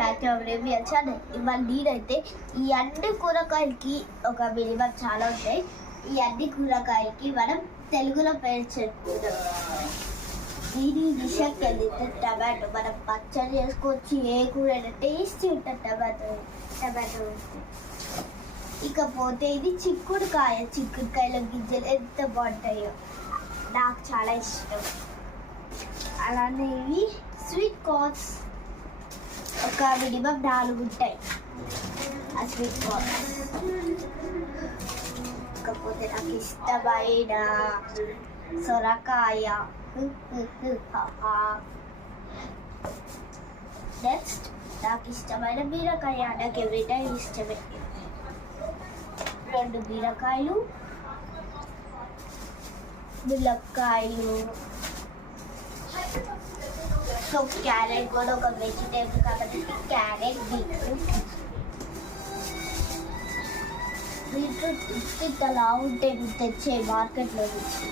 Back to our review channel. ఇవాళ నేనైతే ఈ అన్ని కూరగాయలకి ఒక మినిమం చాలా ఉంటాయి. ఈ అన్ని కూరగాయలకి మనం తెలుగులో పేరు చెప్పుకుంటాం. దీని విషయానికి వెళ్తే టమాటో మనం పచ్చడి చేసుకోవచ్చు. ఏ కూర అయినా టేస్టీ ఉంటుంది టమాటో ఉంటే. ఇకపోతే ఇది చిక్కుడుకాయలో గింజలు ఎంత బాగుంటాయో నాకు చాలా ఇష్టం. అలానే ఇవి స్వీట్ కార్న్స్ ఒక మినిమం 4 ఉంటాయి ఆ స్వీట్ కార్న్స్. ఇకపోతే నాకు ఇష్టమైన సొరకాయ. నెక్స్ట్ నాకు ఇష్టమైన బీరకాయ. నాకు ఎవ్రీ టైం ఇష్టమే. 2 బీరకాయలు, ములక్కాయలు. సో క్యారెట్ కూడా ఒక వెజిటేబుల్ కాబట్టి క్యారెట్, బీట్రూట్ ఇంత అలా ఉంటే తెచ్చే మార్కెట్లో నుంచి.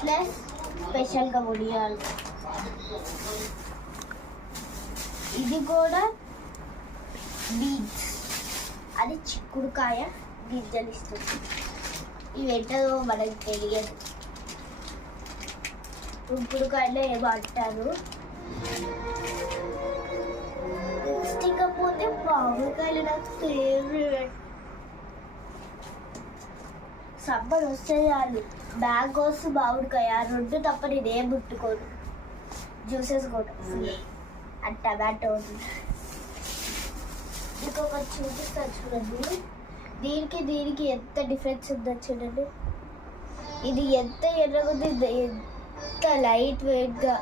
ప్లస్ స్పెషల్గా ఉడియాలు. ఇది కూడా బీన్స్, అది చిక్కుడుకాయ గింజలు ఇస్తుంది. ఇవి ఏంటో మనకు తెలియదు. చిక్కుడుకాయలో ఏమో అంటారు. ఇకపోతే మామిడికాయలు నాకు ఫేవరెట్. సమ్మర్ వస్తే చాలు మ్యాంగోస్, మామిడికాయ 2 తప్ప నేనేం ముట్టుకోను. జ్యూసెస్ కూడా అండ్ టమాటో. ఇంకొకటి చూపిస్తాను చూడండి. దీనికి ఎంత డిఫరెన్స్ ఉందో చూడండి. ఇది ఎంత ఎర్రగుంది, ఎంత లైట్ వెయిట్గా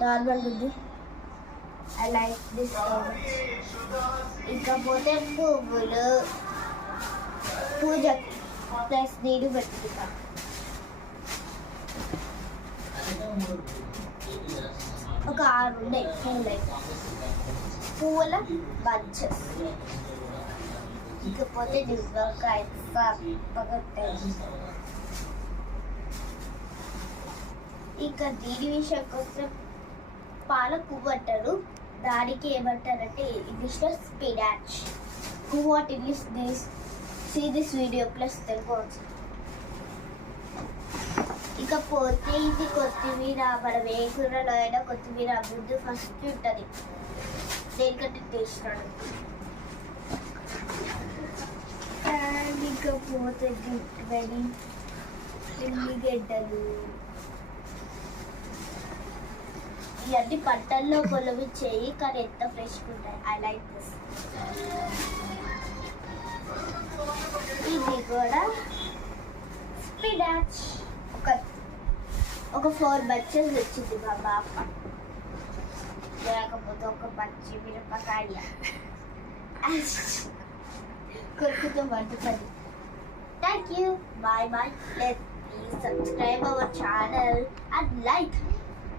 నార్మల్గా ఉంది. I like this. ఇకపోతే పువ్వులు పూజ ప్లస్ నేను పెట్టుకుంటా. ఒక 6 ఉన్నాయి పువ్వుల బంచెస్. ఇకపోతే నిమ్మకాయ ఇంకా దీని విషయానికి వస్తే పాలకూవ అంటారు. దానికి ఏమంటారంటే ఇంగ్లీష్లో spinach. Who what English this see this video plus Telugu. ఇకపోతే ఇది కొత్తిమీర. మనం ఏ కూరలో అయినా కొత్తిమీర ముందు ఫస్ట్ ఉంటుంది, దేనికంటే టేస్ట్ రాదు. అండ్ ఇకపోతే ఉల్లిగడ్డలు. ఇవన్నీ పంటల్లో పొలవిచ్చేయి కానీ ఎంత ఫ్రెష్గా ఉంటాయి. I like this. ఇది కూడా స్పినాచ్. ఒక 4 బచ్చెస్ వచ్చింది మా బాప. లేకపోతే ఒక పచ్చి మిరపకాయ కొరుకుతూ వండుతుంది. Thank you. Bye. Please subscribe our channel and like.